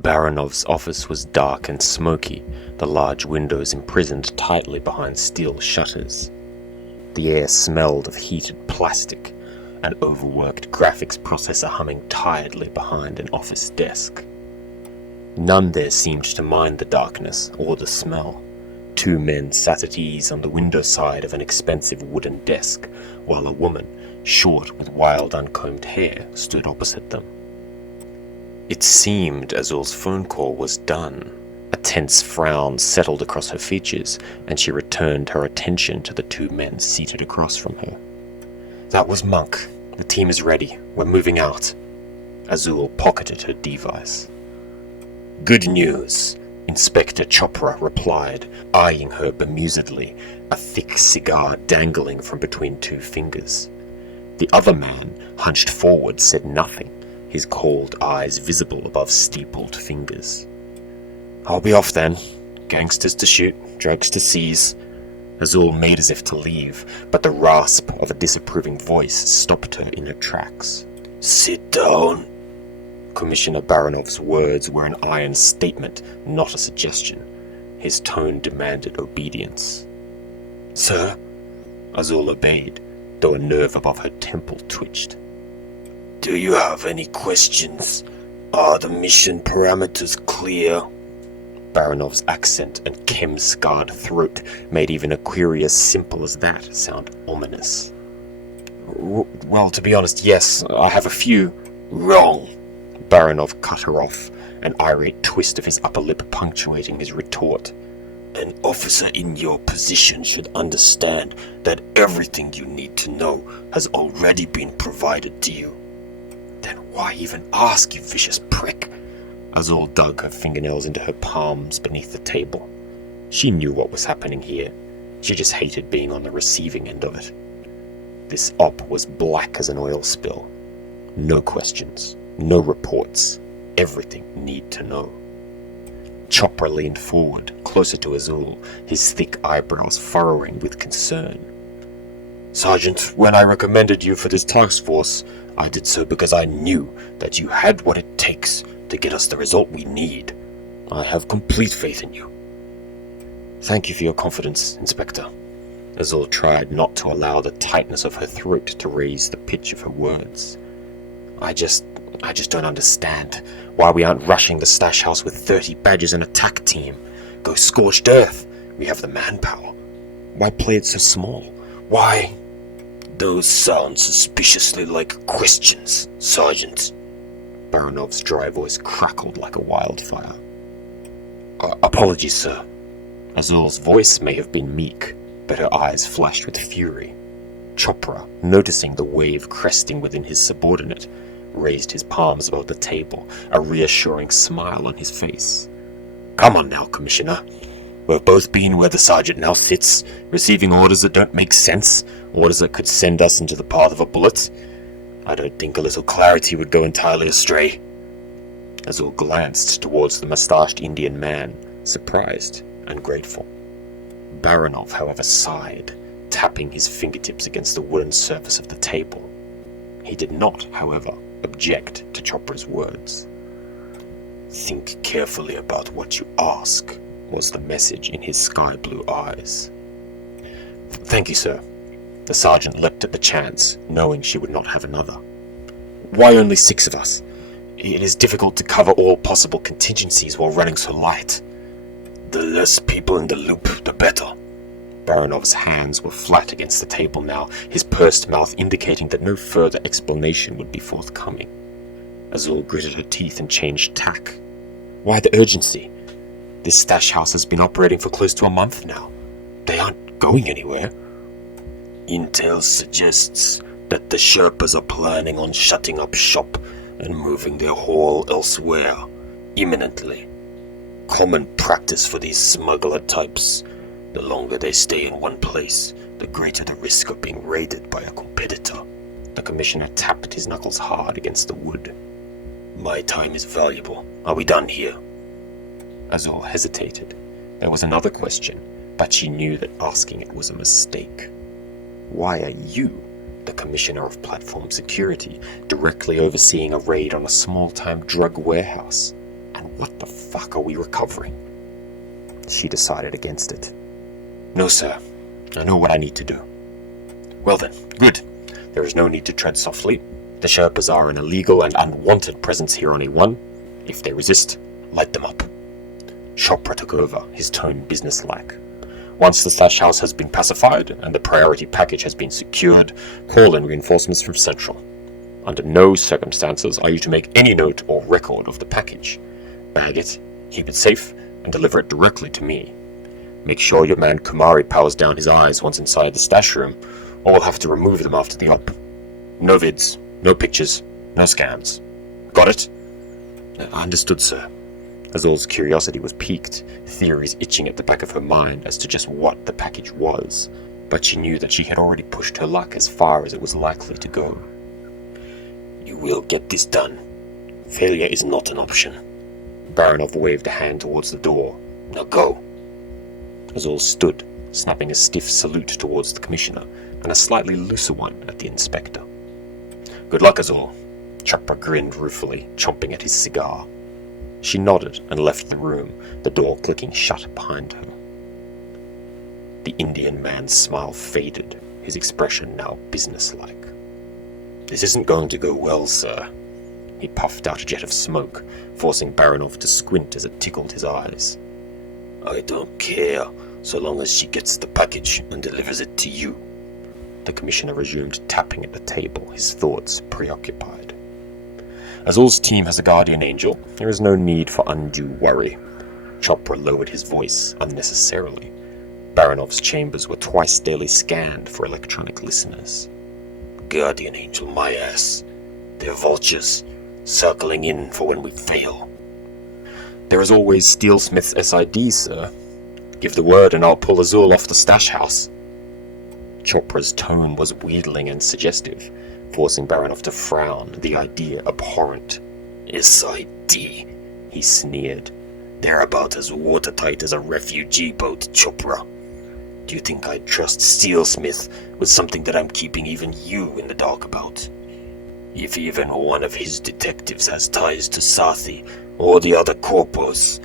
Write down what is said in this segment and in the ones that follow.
Baranov's office was dark and smoky, the large windows imprisoned tightly behind steel shutters. The air smelled of heated plastic, an overworked graphics processor humming tiredly behind an office desk. None there seemed to mind the darkness or the smell. Two men sat at ease on the window side of an expensive wooden desk, while a woman, short with wild uncombed hair, stood opposite them. It seemed Azul's phone call was done. A tense frown settled across her features, and she returned her attention to the two men seated across from her. "That was Monk. The team is ready. We're moving out." Azul pocketed her device. "Good news," Inspector Chopra replied, eyeing her bemusedly, a thick cigar dangling from between two fingers. The other man, hunched forward, said nothing, his cold eyes visible above steepled fingers. "I'll be off then. Gangsters to shoot, drugs to seize." Azul made as if to leave, but the rasp of a disapproving voice stopped her in her tracks. "Sit down." Commissioner Baranov's words were an iron statement, not a suggestion. His tone demanded obedience. "Sir?" Azul obeyed, though a nerve above her temple twitched. "Do you have any questions? Are the mission parameters clear?" Baranov's accent and chem-scarred throat made even a query as simple as that sound ominous. Well, to be honest, yes, I have a few." "Wrong!" Baranov cut her off, an irate twist of his upper lip punctuating his retort. "An officer in your position should understand that everything you need to know has already been provided to you." "Then why even ask, you vicious prick?" Azul dug her fingernails into her palms beneath the table. She knew what was happening here. She just hated being on the receiving end of it. This op was black as an oil spill. No questions. No reports. Everything need to know. Chopra leaned forward, closer to Azul, his thick eyebrows furrowing with concern. "Sergeant, when I recommended you for this task force, I did so because I knew that you had what it takes to get us the result we need. I have complete faith in you." "Thank you for your confidence, Inspector." Azul tried not to allow the tightness of her throat to raise the pitch of her words. I just don't understand why we aren't rushing the stash house with 30 badges and attack team. Go scorched earth. We have the manpower. Why play it so small? Why?" "Those sound suspiciously like questions, Sergeant." Baranov's dry voice crackled like a wildfire. Apologies, sir." Azul's voice may have been meek, but her eyes flashed with fury. Chopra, noticing the wave cresting within his subordinate, raised his palms above the table, a reassuring smile on his face. "Come on now, Commissioner. We've both been where the sergeant now sits, receiving orders that don't make sense, orders that could send us into the path of a bullet. I don't think a little clarity would go entirely astray." Azul glanced towards the mustached Indian man, surprised and grateful. Baranov, however, sighed, tapping his fingertips against the wooden surface of the table. He did not, however, object to Chopra's words. "Think carefully about what you ask," was the message in his sky-blue eyes. "Thank you, sir." The sergeant leapt at the chance, knowing she would not have another. "Why only 6 of us? It is difficult to cover all possible contingencies while running so light." "The less people in the loop, the better." Baranov's hands were flat against the table now, his pursed mouth indicating that no further explanation would be forthcoming. Azul gritted her teeth and changed tack. "Why the urgency? This stash house has been operating for close to a month now. They aren't going anywhere." "Intel suggests that the Sherpas are planning on shutting up shop and moving their haul elsewhere, imminently. Common practice for these smuggler types. The longer they stay in one place, the greater the risk of being raided by a competitor." The commissioner tapped his knuckles hard against the wood. "My time is valuable. Are we done here?" Azul hesitated. There was another question, but she knew that asking it was a mistake. "Why are you, the Commissioner of Platform Security, directly overseeing a raid on a small-time drug warehouse? And what the fuck are we recovering? She decided against it. No, sir. I know what I need to do. Well then, good. There is no need to tread softly. The Sherpas are an illegal and unwanted presence here on A1. If they resist, light them up. Chopra took over, his tone businesslike. Once the stash house has been pacified and the priority package has been secured, call in reinforcements from Central. Under no circumstances are you to make any note or record of the package. Bag it, keep it safe, and deliver it directly to me. Make sure your man Kumari powers down his eyes once inside the stash room, or we'll have to remove them after the op. No vids, no pictures, no scans. Got it? Understood, sir. Azul's curiosity was piqued, theories itching at the back of her mind as to just what the package was, but she knew that she had already pushed her luck as far as it was likely to go. You will get this done. Failure is not an option. Baranov waved a hand towards the door. Now go. Azul stood, snapping a stiff salute towards the commissioner, and a slightly looser one at the inspector. Good luck, Azul. Chopra grinned ruefully, chomping at his cigar. She nodded and left the room, the door clicking shut behind her. The Indian man's smile faded, his expression now businesslike. This isn't going to go well, sir. He puffed out a jet of smoke, forcing Baranov to squint as it tickled his eyes. I don't care, so long as she gets the package and delivers it to you. The commissioner resumed tapping at the table, his thoughts preoccupied. Azul's team has a guardian angel. There is no need for undue worry. Chopra lowered his voice unnecessarily. Baranov's chambers were twice daily scanned for electronic listeners. Guardian angel, my ass. They're vultures, circling in for when we fail. There is always Steelsmith's SID, sir. Give the word and I'll pull Azul off the stash house. Chopra's tone was wheedling and suggestive, forcing Baranov to frown, the idea abhorrent. SID, he sneered. They're about as watertight as a refugee boat, Chopra. Do you think I'd trust Steelsmith with something that I'm keeping even you in the dark about? If even one of his detectives has ties to Sathi or the other corpos.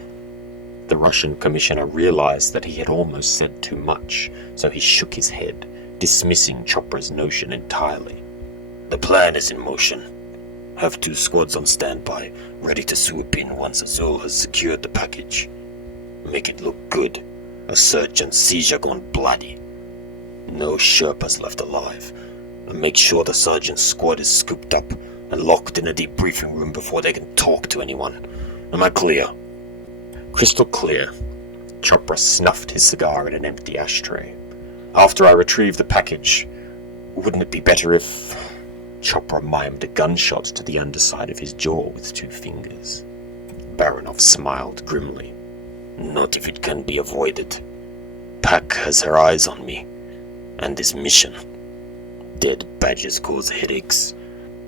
The Russian commissioner realized that he had almost said too much, so he shook his head, dismissing Chopra's notion entirely. The plan is in motion. Have 2 squads on standby, ready to swoop in once Azul has secured the package. Make it look good. A search and seizure gone bloody. No Sherpas left alive. And make sure the sergeant's squad is scooped up and locked in a debriefing room before they can talk to anyone. Am I clear? Crystal clear. Chopra snuffed his cigar in an empty ashtray. After I retrieve the package, wouldn't it be better if... Chopra mimed a gunshot to the underside of his jaw with 2 fingers. Baranov smiled grimly. Not if it can be avoided. Pack has her eyes on me, and this mission. Dead badges cause headaches.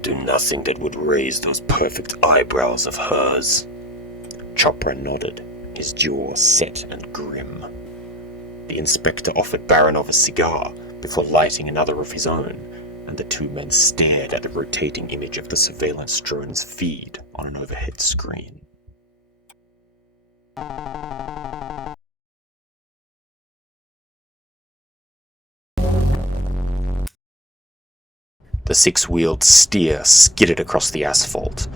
Do nothing that would raise those perfect eyebrows of hers. Chopra nodded, his jaw set and grim. The inspector offered Baranov a cigar before lighting another of his own, and the 2 men stared at the rotating image of the surveillance drone's feed on an overhead screen. The 6-wheeled steer skidded across the asphalt,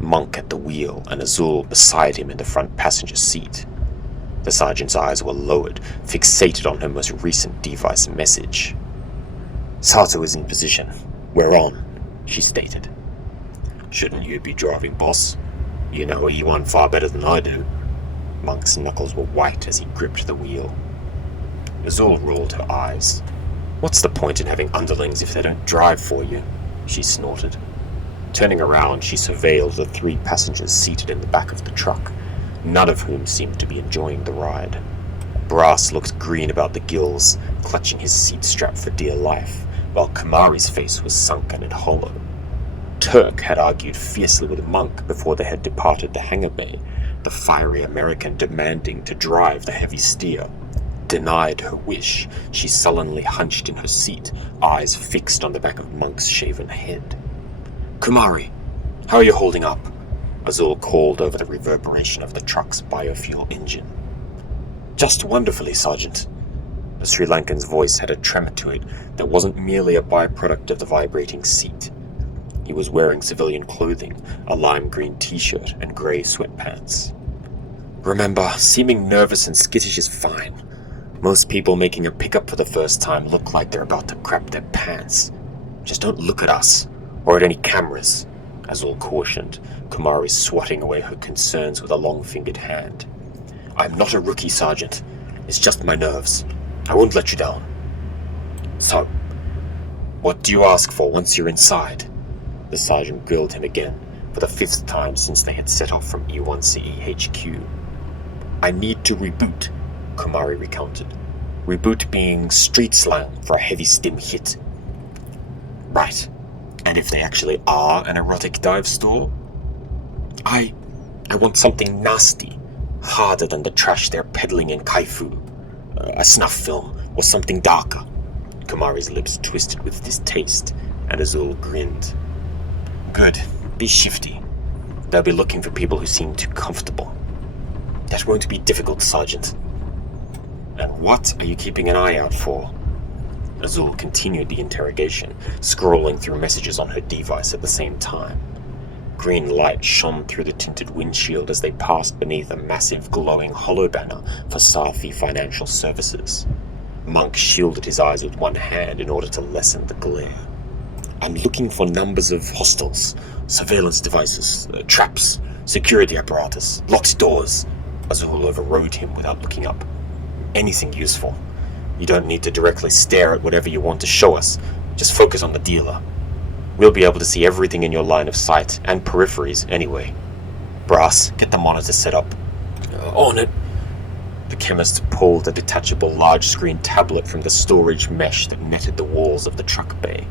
Monk at the wheel and Azul beside him in the front passenger seat. The sergeant's eyes were lowered, fixated on her most recent device message. Sato is in position. We're on, she stated. Shouldn't you be driving, boss? You know E1 far better than I do. Monk's knuckles were white as he gripped the wheel. Azul rolled her eyes. What's the point in having underlings if they don't drive for you? She snorted. Turning around, she surveilled the 3 passengers seated in the back of the truck, none of whom seemed to be enjoying the ride. Brass looked green about the gills, clutching his seat strap for dear life, while Kamari's face was sunken and hollow. Turk had argued fiercely with Monk before they had departed the hangar bay, the fiery American demanding to drive the heavy steer. Denied her wish, she sullenly hunched in her seat, eyes fixed on the back of Monk's shaven head. Kumari, how are you holding up? Azul called over the reverberation of the truck's biofuel engine. "Just wonderfully, Sergeant." The Sri Lankan's voice had a tremor to it that wasn't merely a byproduct of the vibrating seat. He was wearing civilian clothing, a lime green t-shirt and grey sweatpants. "Remember, seeming nervous and skittish is fine. Most people making a pickup for the first time look like they're about to crap their pants. Just don't look at us, or at any cameras," Azul cautioned, Kumari swatting away her concerns with a long-fingered hand. "I'm not a rookie, Sergeant. It's just my nerves. I won't let you down." "So, what do you ask for once you're inside?" The sergeant grilled him again, for the 5th time since they had set off from E1CE HQ. "I need to reboot," Kumari recounted. Reboot being street slang for a heavy stim hit. "Right. And if they actually are an erotic dive store?" I want something nasty, harder than the trash they're peddling in Kaifu. A snuff film, or something darker." Kumari's lips twisted with distaste, and Azul grinned. "Good. Be shifty. They'll be looking for people who seem too comfortable." "That won't be difficult, Sergeant." "And what are you keeping an eye out for?" Azul continued the interrogation, scrolling through messages on her device at the same time. Green light shone through the tinted windshield as they passed beneath a massive glowing hollow banner for Safi Financial Services. Monk shielded his eyes with one hand in order to lessen the glare. "I'm looking for numbers of hostels, surveillance devices, traps, security apparatus, locked doors." Azul overrode him without looking up. "Anything useful. You don't need to directly stare at whatever you want to show us. Just focus on the dealer. We'll be able to see everything in your line of sight, and peripheries, anyway. Brass, get the monitor set up." On it." The chemist pulled a detachable large-screen tablet from the storage mesh that netted the walls of the truck bay.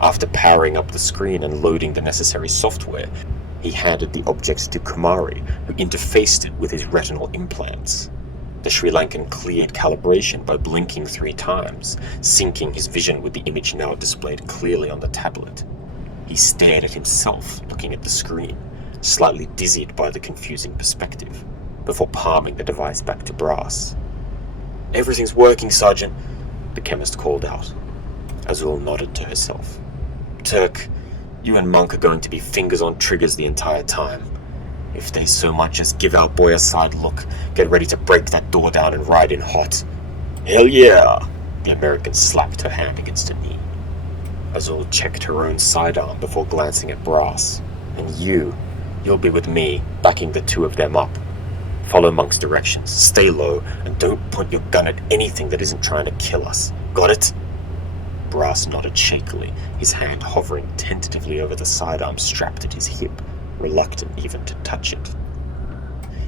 After powering up the screen and loading the necessary software, he handed the object to Kumari, who interfaced it with his retinal implants. The Sri Lankan cleared calibration by blinking 3 times, syncing his vision with the image now displayed clearly on the tablet. He stared at himself, looking at the screen, slightly dizzied by the confusing perspective, before palming the device back to Brass. "Everything's working, Sergeant," the chemist called out. Azul nodded to herself. "Turk, you and Monk are going to be fingers on triggers the entire time. If they so much as give our boy a side look, get ready to break that door down and ride in hot." "Hell yeah!" The American slapped her hand against her knee. Azul checked her own sidearm before glancing at Brass. "And you'll be with me, backing the 2 of them up. Follow Monk's directions, stay low, and don't point your gun at anything that isn't trying to kill us. Got it?" Brass nodded shakily, his hand hovering tentatively over the sidearm strapped at his hip, reluctant even to touch it.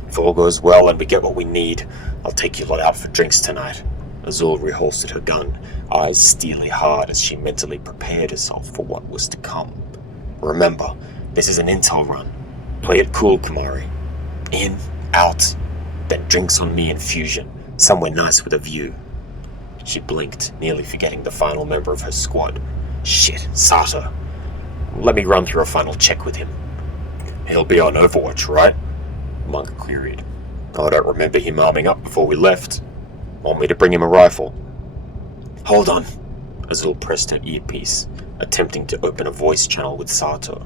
"If all goes well and we get what we need, I'll take you lot out for drinks tonight." Azul reholstered her gun, eyes steely hard as she mentally prepared herself for what was to come. "Remember, this is an intel run. Play it cool, Kumari. In, out, then drinks on me in Fusion, somewhere nice with a view." She blinked, nearly forgetting the final member of her squad. "Shit, Sato. Let me run through a final check with him." "He'll be on Overwatch, right?" Monk queried. "I don't remember him arming up before we left. Want me to bring him a rifle?" "Hold on." Azul pressed her earpiece, attempting to open a voice channel with Sato.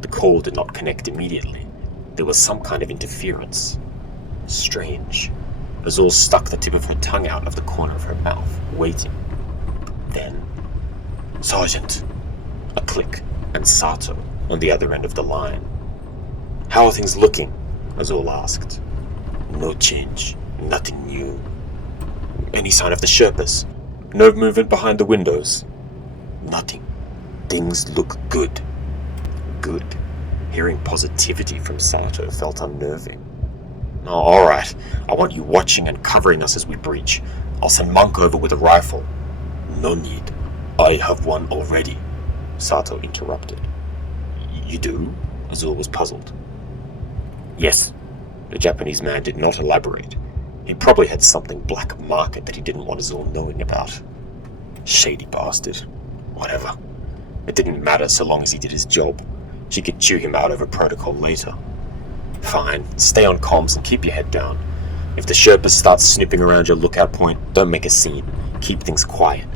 The call did not connect immediately. There was some kind of interference. Strange. Azul stuck the tip of her tongue out of the corner of her mouth, waiting. Then, "Sergeant!" A click, and Sato on the other end of the line. "How are things looking?" Azul asked. "No change. Nothing new." "Any sign of the Sherpas? No movement behind the windows?" "Nothing. Things look good." Good. Hearing positivity from Sato felt unnerving. "Oh, alright. I want you watching and covering us as we breach. I'll send Monk over with a rifle." "No need. I have one already," Sato interrupted. "You do?" Azul was puzzled. "Yes." The Japanese man did not elaborate. He probably had something black market that he didn't want Azul knowing about. Shady bastard. Whatever. It didn't matter so long as he did his job. She could chew him out over protocol later. Fine, stay on comms and keep your head down. If the Sherpas start snooping around your lookout point, don't make a scene. Keep things quiet.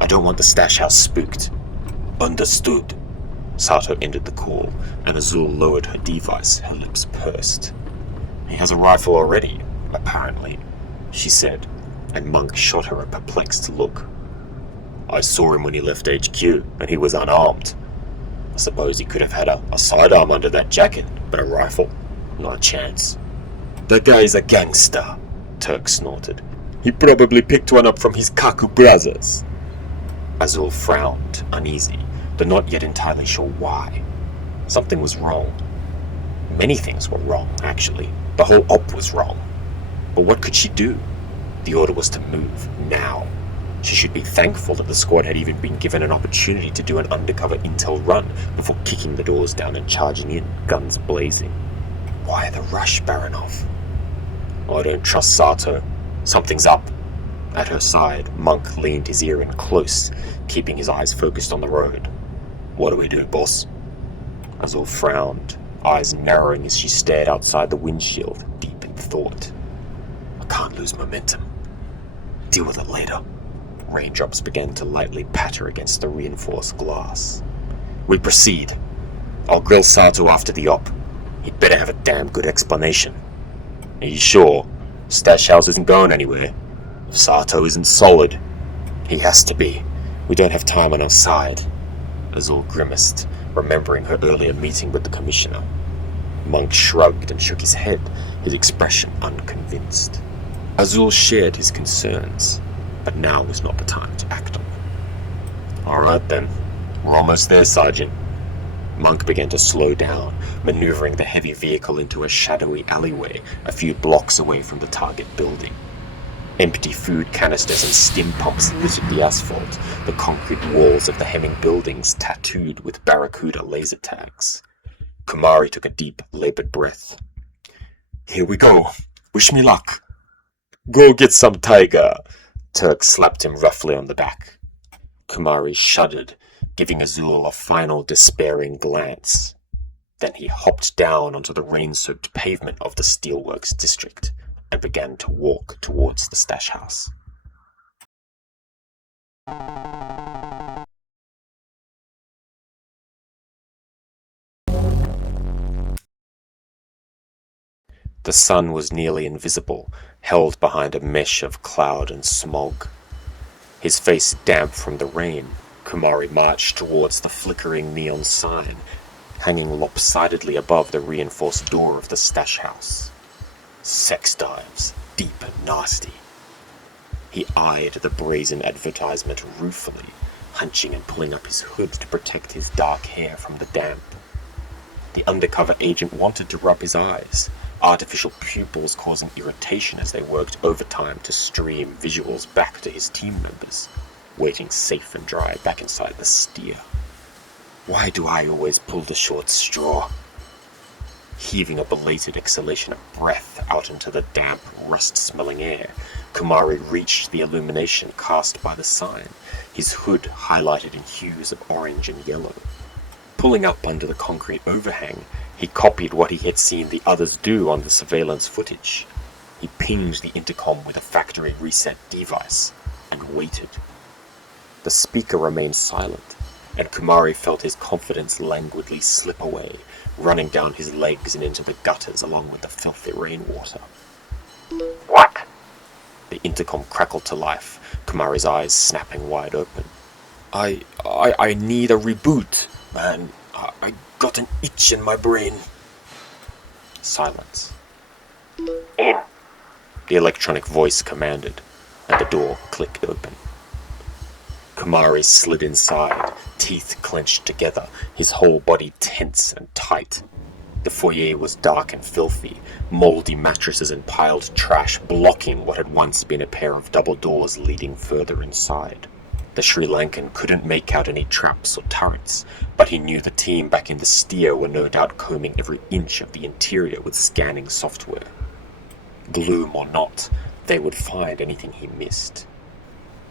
I don't want the stash house spooked. Understood. Sato ended the call, and Azul lowered her device, her lips pursed. He has a rifle already, apparently, she said, and Monk shot her a perplexed look. I saw him when he left HQ, and he was unarmed. I suppose he could have had a sidearm under that jacket, but a rifle? Not a chance. That guy is a gangster, Turk snorted. He probably picked one up from his Kaku brothers. Azul frowned, uneasy, but not yet entirely sure why. Something was wrong. Many things were wrong, actually. The whole op was wrong. But what could she do? The order was to move, now. She should be thankful that the squad had even been given an opportunity to do an undercover intel run before kicking the doors down and charging in, guns blazing. Why the rush, Baranov? I don't trust Sato. Something's up. At her side, Monk leaned his ear in close, keeping his eyes focused on the road. What do we do, boss? Azul frowned, eyes narrowing as she stared outside the windshield, deep in thought. I can't lose momentum. Deal with it later. Raindrops began to lightly patter against the reinforced glass. We proceed. I'll grill Sato after the op. He'd better have a damn good explanation. Are you sure? Stash house isn't going anywhere. If Sato isn't solid, he has to be. We don't have time on our side. Azul grimaced, remembering her earlier meeting with the commissioner. Monk shrugged and shook his head, his expression unconvinced. Azul shared his concerns, but now was not the time to act on them. All right then, we're almost there, Sergeant. Monk began to slow down, maneuvering the heavy vehicle into a shadowy alleyway a few blocks away from the target building. Empty food canisters and stim pumps littered the asphalt, the concrete walls of the hemming buildings tattooed with Barracuda laser tags. Kumari took a deep, labored breath. Here we go. Wish me luck. Go get some tiger. Turk slapped him roughly on the back. Kumari shuddered, giving Azul a final despairing glance. Then he hopped down onto the rain-soaked pavement of the steelworks district and began to walk towards the stash house. The sun was nearly invisible, held behind a mesh of cloud and smog. His face damp from the rain, Kumari marched towards the flickering neon sign, hanging lopsidedly above the reinforced door of the stash house. Sex dives, deep and nasty. He eyed the brazen advertisement ruefully, hunching and pulling up his hood to protect his dark hair from the damp. The undercover agent wanted to rub his eyes, artificial pupils causing irritation as they worked overtime to stream visuals back to his team members, waiting safe and dry back inside the steer. Why do I always pull the short straw? Heaving a belated exhalation of breath out into the damp, rust-smelling air, Kumari reached the illumination cast by the sign, his hood highlighted in hues of orange and yellow. Pulling up under the concrete overhang, he copied what he had seen the others do on the surveillance footage. He pinged the intercom with a factory reset device, and waited. The speaker remained silent, and Kumari felt his confidence languidly slip away, running down his legs and into the gutters along with the filthy rainwater. What? The intercom crackled to life, Kumari's eyes snapping wide open. I need a reboot, man. I got an itch in my brain. Silence. In. The electronic voice commanded, and the door clicked open. Kumari slid inside, teeth clenched together, his whole body tense and tight. The foyer was dark and filthy, mouldy mattresses and piled trash blocking what had once been a pair of double doors leading further inside. The Sri Lankan couldn't make out any traps or turrets, but he knew the team back in the steer were no doubt combing every inch of the interior with scanning software. Gloom or not, they would find anything he missed.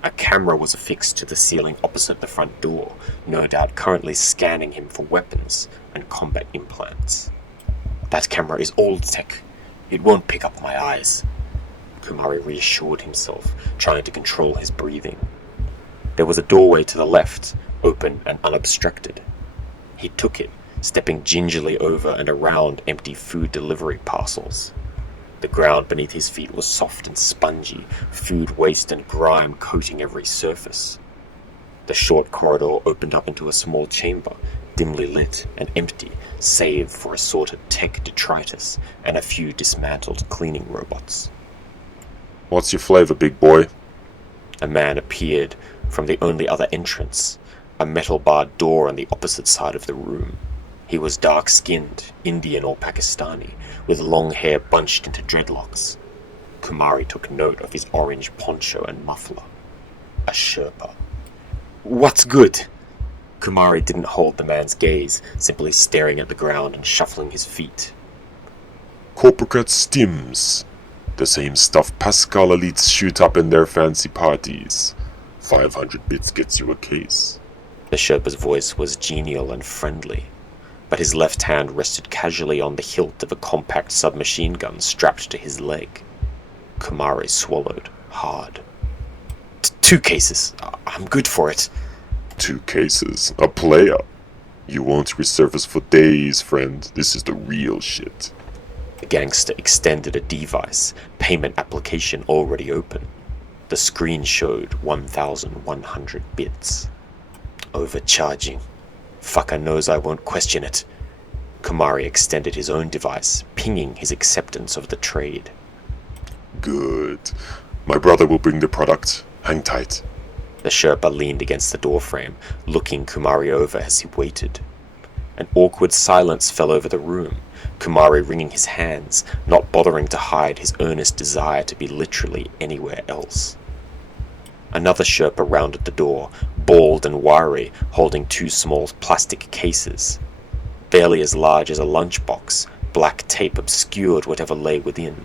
A camera was affixed to the ceiling opposite the front door, no doubt currently scanning him for weapons and combat implants. That camera is old tech. It won't pick up my eyes. Kumari reassured himself, trying to control his breathing. There was a doorway to the left, open and unobstructed. He took it, stepping gingerly over and around empty food delivery parcels. The ground beneath his feet was soft and spongy, food waste and grime coating every surface. The short corridor opened up into a small chamber, dimly lit and empty, save for assorted tech detritus and a few dismantled cleaning robots. "What's your flavor, big boy?" A man appeared from the only other entrance, a metal-barred door on the opposite side of the room. He was dark-skinned, Indian or Pakistani, with long hair bunched into dreadlocks. Kumari took note of his orange poncho and muffler. A Sherpa. "What's good?" Kumari didn't hold the man's gaze, simply staring at the ground and shuffling his feet. "Corporat stims. The same stuff Pascal elites shoot up in their fancy parties. 500 bits gets you a case." The Sherpa's voice was genial and friendly, but his left hand rested casually on the hilt of a compact submachine gun strapped to his leg. Kumari swallowed hard. "2 cases. I'm good for it." 2 cases? A player? You won't resurface for days, friend. This is the real shit. The gangster extended a device, payment application already open. The screen showed 1,100 bits. Overcharging. Fucker knows I won't question it. Kumari extended his own device, pinging his acceptance of the trade. "Good. My brother will bring the product. Hang tight." The Sherpa leaned against the doorframe, looking Kumari over as he waited. An awkward silence fell over the room, Kumari wringing his hands, not bothering to hide his earnest desire to be literally anywhere else. Another Sherpa rounded the door, bald and wiry, holding 2 small plastic cases. Barely as large as a lunchbox, black tape obscured whatever lay within.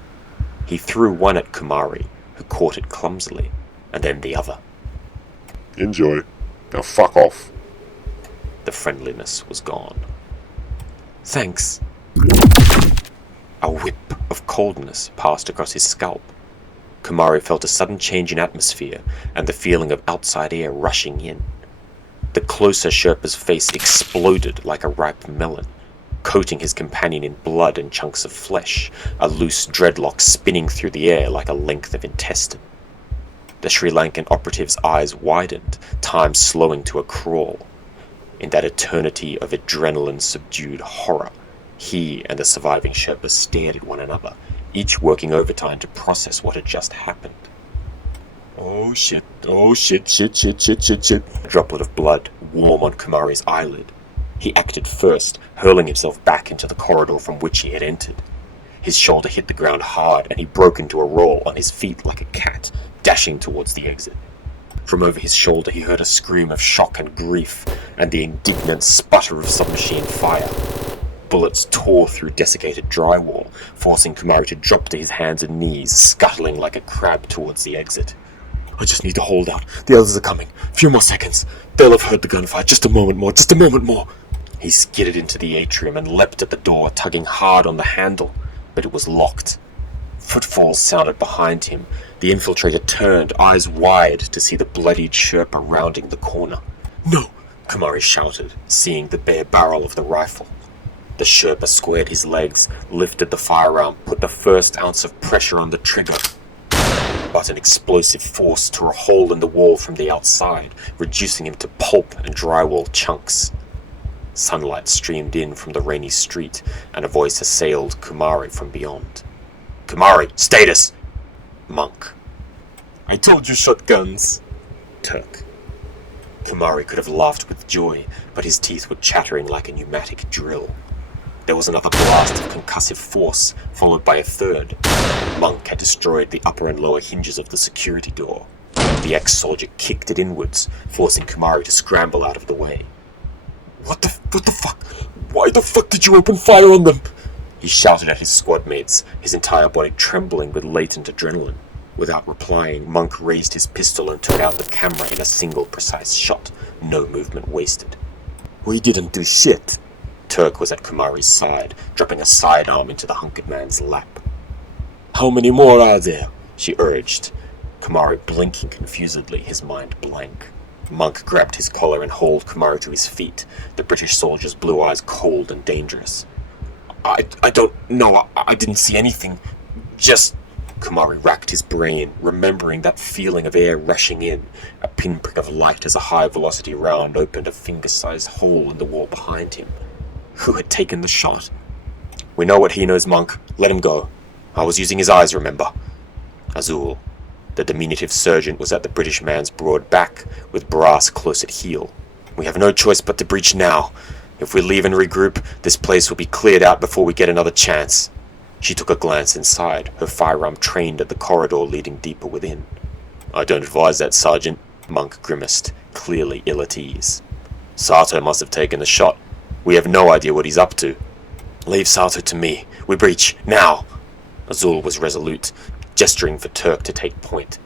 He threw one at Kumari, who caught it clumsily, and then the other. "Enjoy. Now fuck off." The friendliness was gone. "Thanks." A whip of coldness passed across his scalp. Kumari felt a sudden change in atmosphere and the feeling of outside air rushing in. The closer Sherpa's face exploded like a ripe melon, coating his companion in blood and chunks of flesh, a loose dreadlock spinning through the air like a length of intestine. The Sri Lankan operative's eyes widened, time slowing to a crawl. In that eternity of adrenaline-subdued horror, he and the surviving Sherpa stared at one another, each working overtime to process what had just happened. "Oh shit, shit. A droplet of blood, warm on Kumari's eyelid. He acted first, hurling himself back into the corridor from which he had entered. His shoulder hit the ground hard, and he broke into a roll on his feet like a cat, dashing towards the exit. From over his shoulder he heard a scream of shock and grief, and the indignant sputter of submachine fire. Bullets tore through desiccated drywall, forcing Kumari to drop to his hands and knees, scuttling like a crab towards the exit. "I just need to hold out. The others are coming. Few more seconds. They'll have heard the gunfire. Just a moment more. He skidded into the atrium and leapt at the door, tugging hard on the handle, but it was locked. Footfalls sounded behind him. The infiltrator turned, eyes wide, to see the bloodied Sherpa rounding the corner. "No!" Kumari shouted, seeing the bare barrel of the rifle. The Sherpa squared his legs, lifted the firearm, put the first ounce of pressure on the trigger. But an explosive force tore a hole in the wall from the outside, reducing him to pulp and drywall chunks. Sunlight streamed in from the rainy street, and a voice assailed Kumari from beyond. "Kumari, status!" Monk. "I told you shotguns." Turk. Kumari could have laughed with joy, but his teeth were chattering like a pneumatic drill. There was another blast of concussive force, followed by a third. Monk had destroyed the upper and lower hinges of the security door. The ex-soldier kicked it inwards, forcing Kumari to scramble out of the way. What the fuck? Why the fuck did you open fire on them?" He shouted at his squad mates, his entire body trembling with latent adrenaline. Without replying, Monk raised his pistol and took out the camera in a single precise shot, no movement wasted. "We didn't do shit." Turk was at Kumari's side, dropping a sidearm into the hunkered man's lap. "How many more are there?" she urged. Kumari blinking confusedly, his mind blank. Monk grabbed his collar and hauled Kumari to his feet, the British soldier's blue eyes cold and dangerous. I don't know, I didn't see anything. Just..." Kumari racked his brain, remembering that feeling of air rushing in, a pinprick of light as a high-velocity round opened a finger-sized hole in the wall behind him. Who had taken the shot? "We know what he knows, Monk. Let him go. I was using his eyes, remember." Azul. The diminutive sergeant was at the British man's broad back, with Brass close at heel. "We have no choice but to breach now. If we leave and regroup, this place will be cleared out before we get another chance." She took a glance inside, her firearm trained at the corridor leading deeper within. "I don't advise that, Sergeant," Monk grimaced, clearly ill at ease. "Sato must have taken the shot. We have no idea what he's up to." "Leave Sato to me. We breach, now!" Azul was resolute, gesturing for Turk to take point.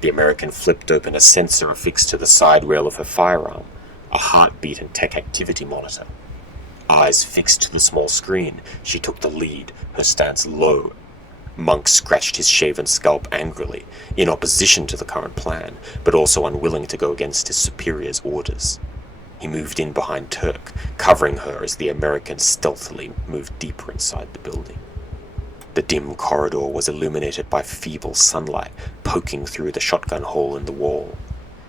The American flipped open a sensor affixed to the side rail of her firearm, a heartbeat and tech activity monitor. Eyes fixed to the small screen, she took the lead, her stance low. Monk scratched his shaven scalp angrily, in opposition to the current plan, but also unwilling to go against his superior's orders. He moved in behind Turk, covering her as the American stealthily moved deeper inside the building. The dim corridor was illuminated by feeble sunlight poking through the shotgun hole in the wall.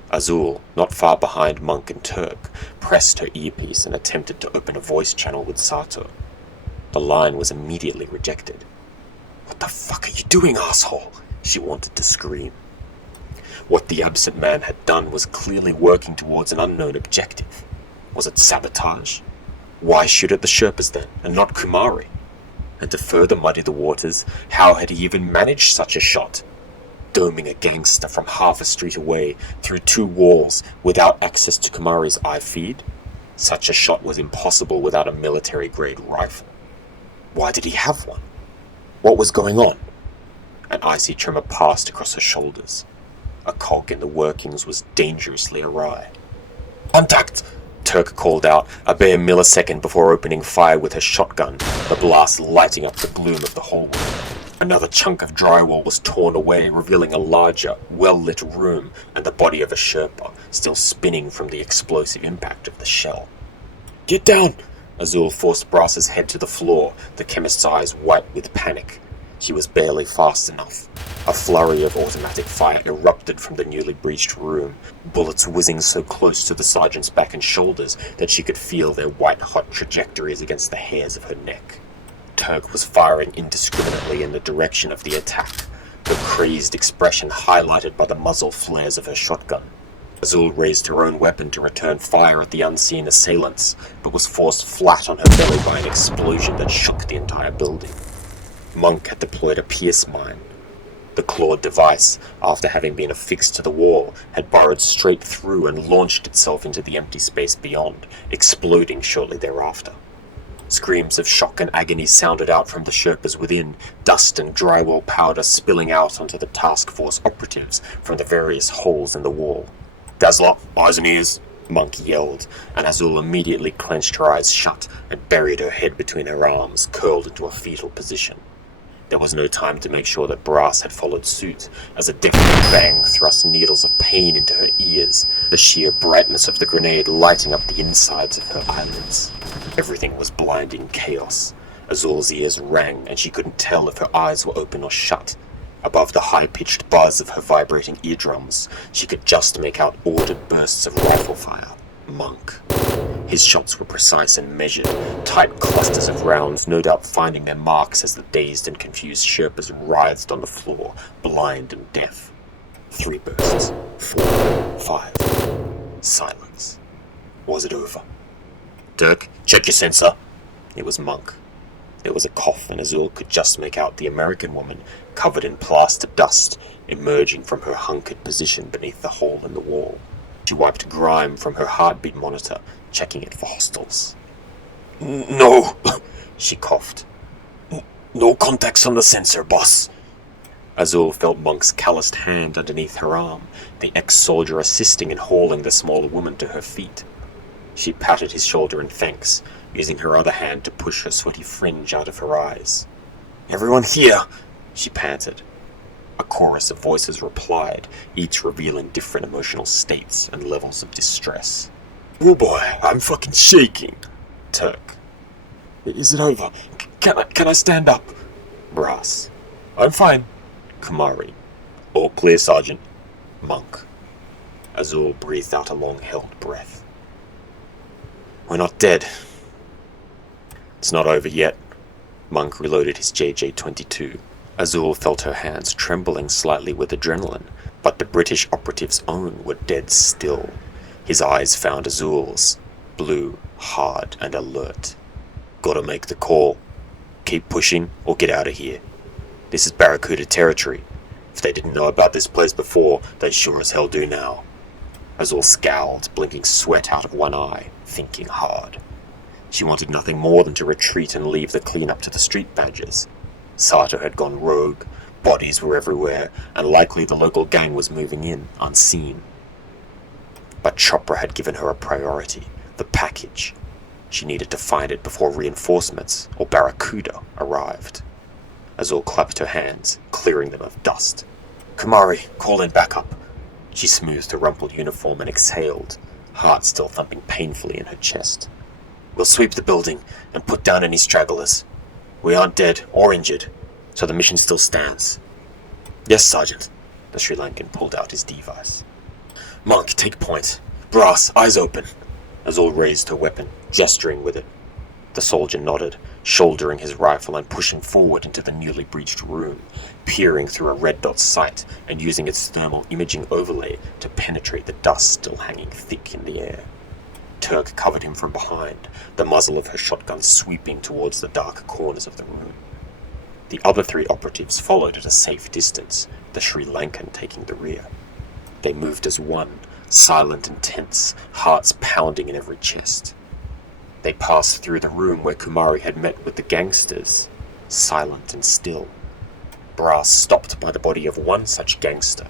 Azul, not far behind Monk and Turk, pressed her earpiece and attempted to open a voice channel with Sato. The line was immediately rejected. "What the fuck are you doing, asshole?" she wanted to scream. What the absent man had done was clearly working towards an unknown objective. Was it sabotage? Why shoot at the Sherpas then, and not Kumari? And to further muddy the waters, how had he even managed such a shot? Doming a gangster from half a street away, through 2 walls, without access to Kumari's eye feed? Such a shot was impossible without a military-grade rifle. Why did he have one? What was going on? An icy tremor passed across her shoulders. A cog in the workings was dangerously awry. "Contact!" Turk called out, a bare millisecond before opening fire with her shotgun, the blast lighting up the gloom of the hallway. Another chunk of drywall was torn away, revealing a larger, well-lit room and the body of a Sherpa, still spinning from the explosive impact of the shell. "Get down!" Azul forced Brass's head to the floor, the chemist's eyes white with panic. He was barely fast enough. A flurry of automatic fire erupted from the newly breached room, bullets whizzing so close to the sergeant's back and shoulders that she could feel their white-hot trajectories against the hairs of her neck. Turk was firing indiscriminately in the direction of the attack, her crazed expression highlighted by the muzzle flares of her shotgun. Azul raised her own weapon to return fire at the unseen assailants, but was forced flat on her belly by an explosion that shook the entire building. Monk had deployed a pierce mine. The clawed device, after having been affixed to the wall, had burrowed straight through and launched itself into the empty space beyond, exploding shortly thereafter. Screams of shock and agony sounded out from the Sherpas within, dust and drywall powder spilling out onto the task force operatives from the various holes in the wall. "Dazzler, eyes and ears!" Monk yelled, and Azul immediately clenched her eyes shut and buried her head between her arms, curled into a fetal position. There was no time to make sure that Brass had followed suit, as a deafening bang thrust needles of pain into her ears, the sheer brightness of the grenade lighting up the insides of her eyelids. Everything was blinding chaos. Azul's ears rang, and she couldn't tell if her eyes were open or shut. Above the high-pitched buzz of her vibrating eardrums, she could just make out ordered bursts of rifle fire. Monk. His shots were precise and measured, tight clusters of rounds, no doubt finding their marks as the dazed and confused Sherpas writhed on the floor, blind and deaf. 3 bursts. 4. 5. Silence. Was it over? "Dirk, check your sensor." It was Monk. There was a cough, and Azul could just make out the American woman, covered in plaster dust, emerging from her hunkered position beneath the hole in the wall. She wiped grime from her heartbeat monitor, checking it for hostiles. "No," she coughed. "No contacts on the sensor, boss." Azul felt Monk's calloused hand underneath her arm, the ex-soldier assisting in hauling the smaller woman to her feet. She patted his shoulder in thanks, using her other hand to push her sweaty fringe out of her eyes. "Everyone here!" she panted. A chorus of voices replied, each revealing different emotional states and levels of distress. "Oh boy, I'm fucking shaking!" Turk. "Is it over? Can I stand up?" Brass. "I'm fine." Kumari. "All clear, Sergeant." Monk. Azul breathed out a long-held breath. "We're not dead." "It's not over yet." Monk reloaded his JJ-22. Azul felt her hands trembling slightly with adrenaline, but the British operative's own were dead still. His eyes found Azul's, blue, hard, and alert. "Gotta make the call. Keep pushing or get out of here. This is Barracuda territory. If they didn't know about this place before, they sure as hell do now." Azul scowled, blinking sweat out of one eye, thinking hard. She wanted nothing more than to retreat and leave the cleanup to the street badgers. Sato had gone rogue, bodies were everywhere, and likely the local gang was moving in, unseen. But Chopra had given her a priority, the package. She needed to find it before reinforcements, or Barracuda, arrived. Azul clapped her hands, clearing them of dust. "Kumari, call in backup." She smoothed her rumpled uniform and exhaled, heart still thumping painfully in her chest. "We'll sweep the building and put down any stragglers. We aren't dead or injured, so the mission still stands." "Yes, Sergeant." The Sri Lankan pulled out his device. "Monk, take point. Brass, eyes open." Azul raised her weapon, gesturing with it. The soldier nodded, shouldering his rifle and pushing forward into the newly breached room, peering through a red dot sight and using its thermal imaging overlay to penetrate the dust still hanging thick in the air. Turk covered him from behind, the muzzle of her shotgun sweeping towards the dark corners of the room. The other three operatives followed at a safe distance, the Sri Lankan taking the rear. They moved as one, silent and tense, hearts pounding in every chest. They passed through the room where Kumari had met with the gangsters, silent and still. Brass stopped by the body of one such gangster,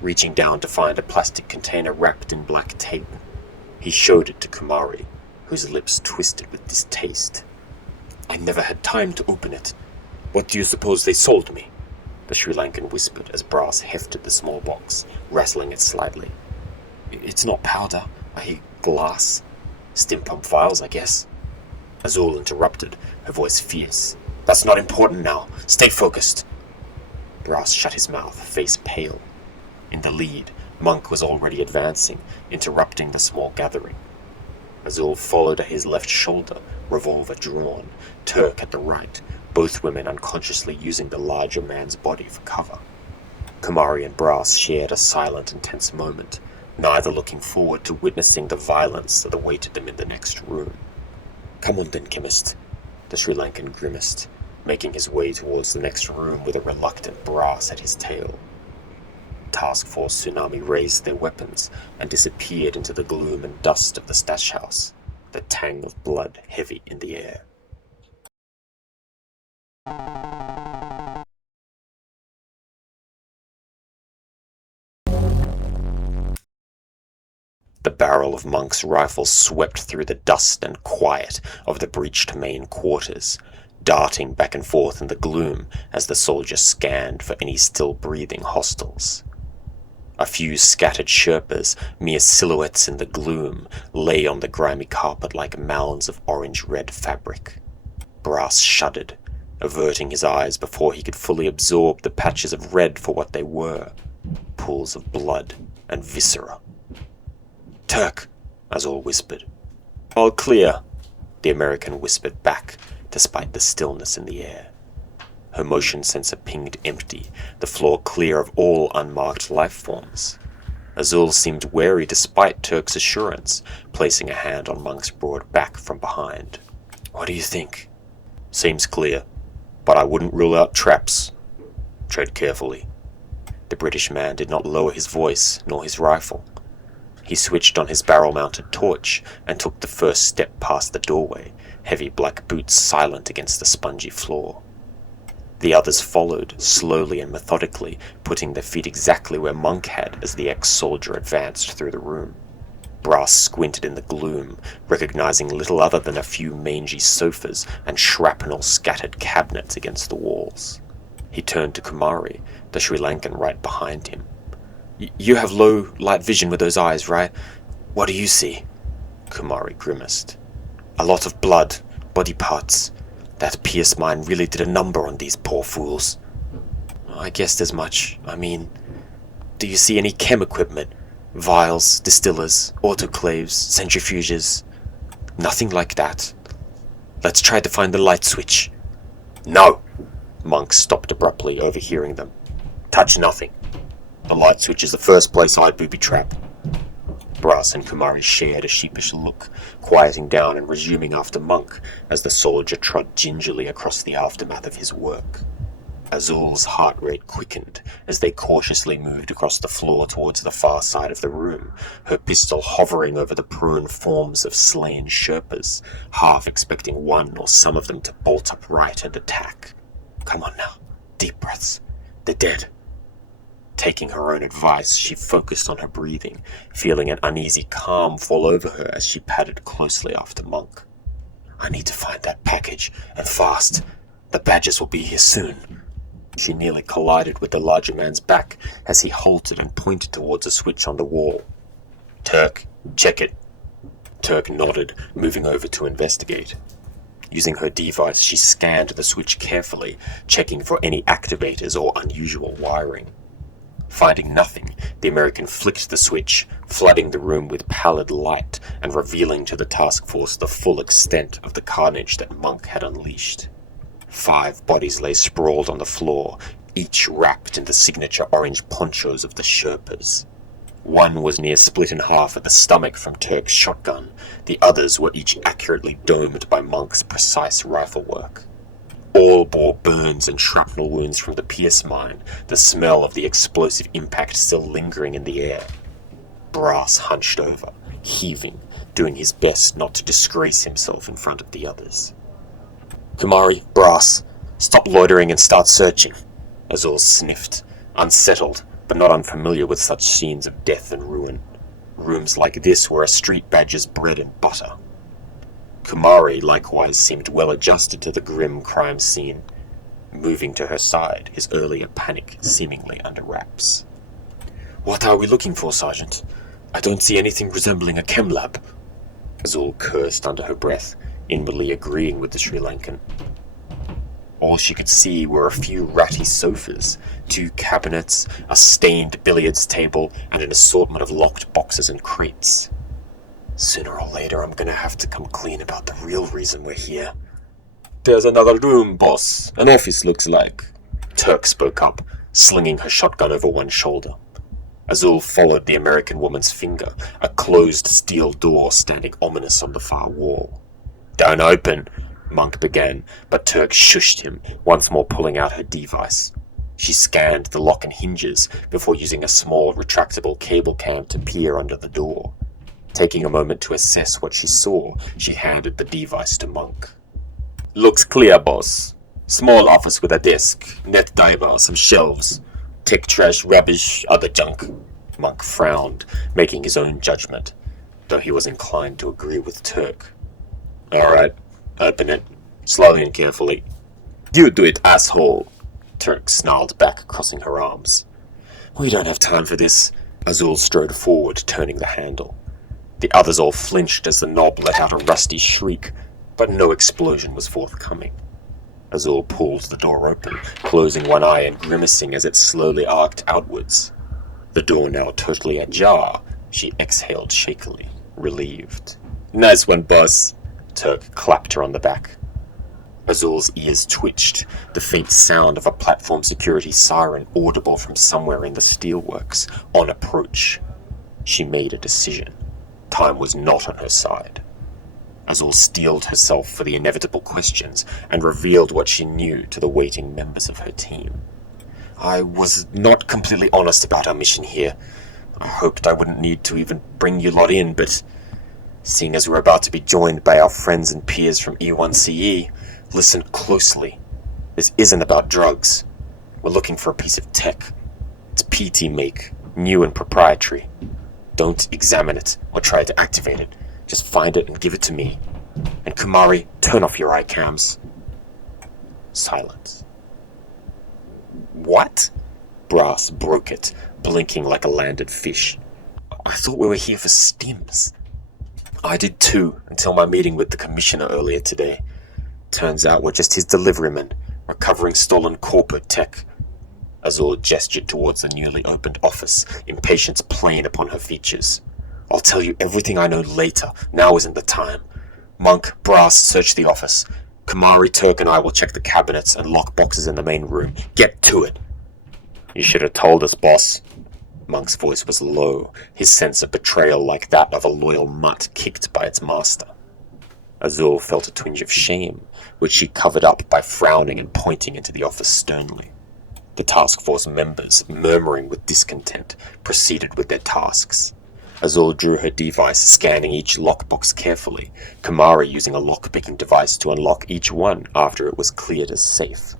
reaching down to find a plastic container wrapped in black tape. He showed it to Kumari, whose lips twisted with distaste. "I never had time to open it. What do you suppose they sold me?" the Sri Lankan whispered as Brass hefted the small box, rattling it slightly. "It's not powder, I hear glass. Stim pump vials, I guess." Azul interrupted, her voice fierce. "That's not important now. Stay focused." Brass shut his mouth, face pale. In the lead, Monk was already advancing, interrupting the small gathering. Azul followed at his left shoulder, revolver drawn, Turk at the right, both women unconsciously using the larger man's body for cover. Kumari and Brass shared a silent and tense moment, neither looking forward to witnessing the violence that awaited them in the next room. "Come on then, chemist," the Sri Lankan grimaced, making his way towards the next room with a reluctant Brass at his tail. Task Force Tsunami raised their weapons and disappeared into the gloom and dust of the stash house, the tang of blood heavy in the air. The barrel of Monk's rifle swept through the dust and quiet of the breached main quarters, darting back and forth in the gloom as the soldier scanned for any still-breathing hostiles. A few scattered Sherpas, mere silhouettes in the gloom, lay on the grimy carpet like mounds of orange-red fabric. Brass shuddered, averting his eyes before he could fully absorb the patches of red for what they were, pools of blood and viscera. "Turk," Azul whispered. "All clear," the American whispered back, despite the stillness in the air. Her motion sensor pinged empty, the floor clear of all unmarked life forms. Azul seemed wary despite Turk's assurance, placing a hand on Monk's broad back from behind. "What do you think?" "Seems clear, but I wouldn't rule out traps. Tread carefully." The British man did not lower his voice nor his rifle. He switched on his barrel-mounted torch and took the first step past the doorway, heavy black boots silent against the spongy floor. The others followed, slowly and methodically, putting their feet exactly where Monk had as the ex-soldier advanced through the room. Brass squinted in the gloom, recognizing little other than a few mangy sofas and shrapnel-scattered cabinets against the walls. He turned to Kumari, the Sri Lankan right behind him. You have low light vision with those eyes, right? What do you see? Kumari grimaced. A lot of blood, body parts. That pierce mine really did a number on these poor fools. I guessed as much. I mean, do you see any chem equipment? Vials, distillers, autoclaves, centrifuges? Nothing like that. Let's try to find the light switch. No! Monk stopped abruptly, overhearing them. Touch nothing. The light switch is the first place I'd booby-trap. Brass and Kumari shared a sheepish look, quieting down and resuming after Monk as the soldier trod gingerly across the aftermath of his work. Azul's heart rate quickened as they cautiously moved across the floor towards the far side of the room, her pistol hovering over the prone forms of slain Sherpas, half expecting one or some of them to bolt upright and attack. Come on now, deep breaths. They're dead. Taking her own advice, she focused on her breathing, feeling an uneasy calm fall over her as she padded closely after Monk. I need to find that package, and fast. The badgers will be here soon. She nearly collided with the larger man's back as he halted and pointed towards a switch on the wall. Turk, check it. Turk nodded, moving over to investigate. Using her device, she scanned the switch carefully, checking for any activators or unusual wiring. Finding nothing, the American flicked the switch, flooding the room with pallid light and revealing to the task force the full extent of the carnage that Monk had unleashed. 5 bodies lay sprawled on the floor, each wrapped in the signature orange ponchos of the Sherpas. One was near split in half at the stomach from Turk's shotgun. The others were each accurately domed by Monk's precise rifle work. All bore burns and shrapnel wounds from the pierce mine, the smell of the explosive impact still lingering in the air. Brass hunched over, heaving, doing his best not to disgrace himself in front of the others. Kumari, Brass, stop loitering and start searching. Azul sniffed, unsettled, but not unfamiliar with such scenes of death and ruin. Rooms like this were a street badger's bread and butter. Kumari likewise seemed well adjusted to the grim crime scene, moving to her side, his earlier panic seemingly under wraps. What are we looking for, Sergeant? I don't see anything resembling a chem lab. Azul cursed under her breath, inwardly agreeing with the Sri Lankan. All she could see were a few ratty sofas, 2 cabinets, a stained billiards table, and an assortment of locked boxes and crates. Sooner or later, I'm gonna have to come clean about the real reason we're here. There's another room, boss. An office, looks like. Turk spoke up, slinging her shotgun over one shoulder. Azul followed the American woman's finger, a closed steel door standing ominous on the far wall. Don't open, Monk began, but Turk shushed him, once more pulling out her device. She scanned the lock and hinges before using a small retractable cable cam to peer under the door. Taking a moment to assess what she saw, she handed the device to Monk. Looks clear, boss. Small office with a desk, net diver, some shelves. Tech trash, rubbish, other junk. Monk frowned, making his own judgment, though he was inclined to agree with Turk. Alright, open it. Slowly and carefully. You do it, asshole. Turk snarled back, crossing her arms. We don't have time for this. Azul strode forward, turning the handle. The others all flinched as the knob let out a rusty shriek, but no explosion was forthcoming. Azul pulled the door open, closing one eye and grimacing as it slowly arced outwards. The door now totally ajar, she exhaled shakily, relieved. Nice one, boss. Turk clapped her on the back. Azul's ears twitched, the faint sound of a platform security siren audible from somewhere in the steelworks, on approach. She made a decision. Time was not on her side. Azul steeled herself for the inevitable questions and revealed what she knew to the waiting members of her team. I was not completely honest about our mission here. I hoped I wouldn't need to even bring you lot in, but seeing as we're about to be joined by our friends and peers from E1CE, listen closely. This isn't about drugs. We're looking for a piece of tech. It's PT make, new and proprietary. Don't examine it or try to activate it. Just find it and give it to me. And Kumari, turn off your eye cams. Silence. What? Brass broke it, blinking like a landed fish. I thought we were here for stims. I did too, until my meeting with the commissioner earlier today. Turns out we're just his deliverymen, recovering stolen corporate tech. Azul gestured towards the newly opened office, impatience plain upon her features. I'll tell you everything I know later. Now isn't the time. Monk, Brass, search the office. Kumari, Turk, and I will check the cabinets and lock boxes in the main room. Get to it. You should have told us, boss. Monk's voice was low, his sense of betrayal like that of a loyal mutt kicked by its master. Azul felt a twinge of shame, which she covered up by frowning and pointing into the office sternly. The task force members, murmuring with discontent, proceeded with their tasks. Azul drew her device, scanning each lockbox carefully, Kumari using a lock-picking device to unlock each one after it was cleared as safe.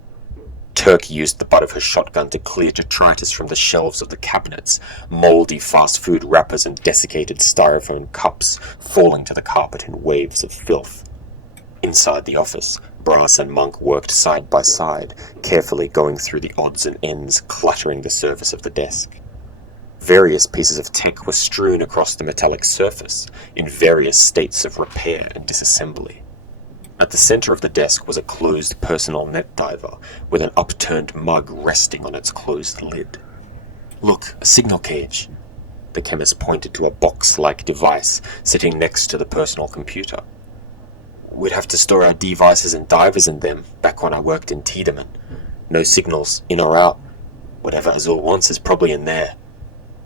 Turk used the butt of her shotgun to clear detritus from the shelves of the cabinets, mouldy fast food wrappers and desiccated styrofoam cups falling to the carpet in waves of filth. Inside the office, Brass and Monk worked side by side, carefully going through the odds and ends cluttering the surface of the desk. Various pieces of tech were strewn across the metallic surface, in various states of repair and disassembly. At the center of the desk was a closed personal net diver, with an upturned mug resting on its closed lid. Look, a signal cage. The chemist pointed to a box-like device sitting next to the personal computer. We'd have to store our devices and divers in them, back when I worked in Tiedemann. No signals, in or out. Whatever Azul wants is probably in there.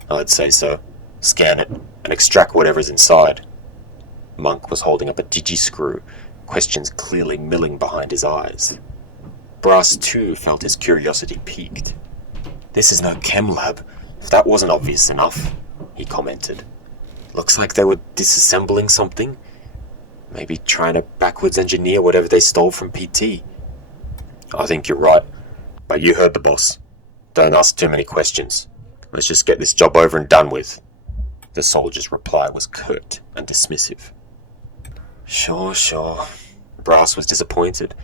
I'd say so. Scan it, and extract whatever's inside. Monk was holding up a digiscrew, questions clearly milling behind his eyes. Brass, too, felt his curiosity piqued. This is no chem lab, if that wasn't obvious enough, he commented. Looks like they were disassembling something. Maybe trying to backwards engineer whatever they stole from PT. I think you're right, but you heard the boss. Don't ask too many questions. Let's just get this job over and done with. The soldier's reply was curt and dismissive. Sure. Brass was disappointed,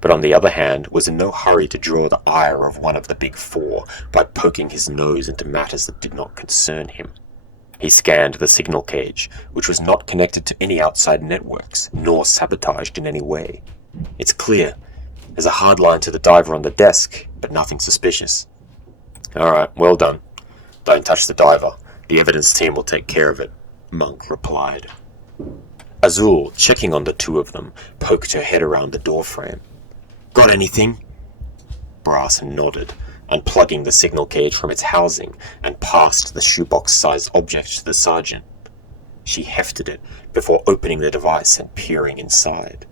but on the other hand was in no hurry to draw the ire of one of the big four by poking his nose into matters that did not concern him. He scanned the signal cage, which was not connected to any outside networks, nor sabotaged in any way. It's clear. There's a hard line to the diver on the desk, but nothing suspicious. Alright, well done. Don't touch the diver. The evidence team will take care of it, Monk replied. Azul, checking on the two of them, poked her head around the doorframe. Got anything? Brass nodded, unplugging the signal cage from its housing, and passed the shoebox-sized object to the sergeant. She hefted it before opening the device and peering inside.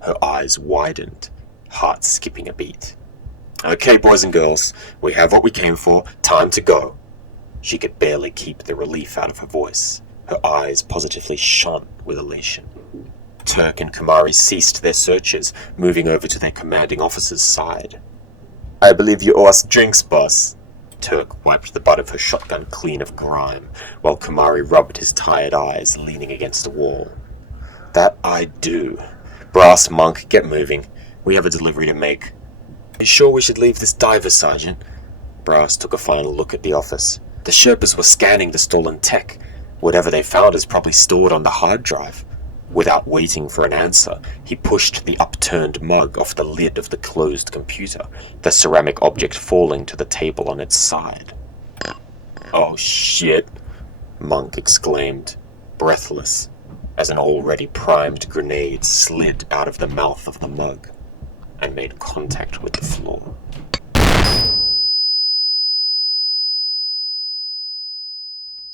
Her eyes widened, heart skipping a beat. Okay, boys and girls, we have what we came for. Time to go. She could barely keep the relief out of her voice. Her eyes positively shone with elation. Turk and Kumari ceased their searches, moving over to their commanding officer's side. I believe you owe us drinks, boss. Turk wiped the butt of her shotgun clean of grime, while Kumari rubbed his tired eyes, leaning against a wall. That I do. Brass, Monk, get moving. We have a delivery to make. Are you sure we should leave this diver, Sergeant? Brass took a final look at the office. The Sherpas were scanning the stolen tech. Whatever they found is probably stored on the hard drive. Without waiting for an answer, he pushed the upturned mug off the lid of the closed computer, the ceramic object falling to the table on its side. Oh shit, Monk exclaimed, breathless, as an already primed grenade slid out of the mouth of the mug and made contact with the floor.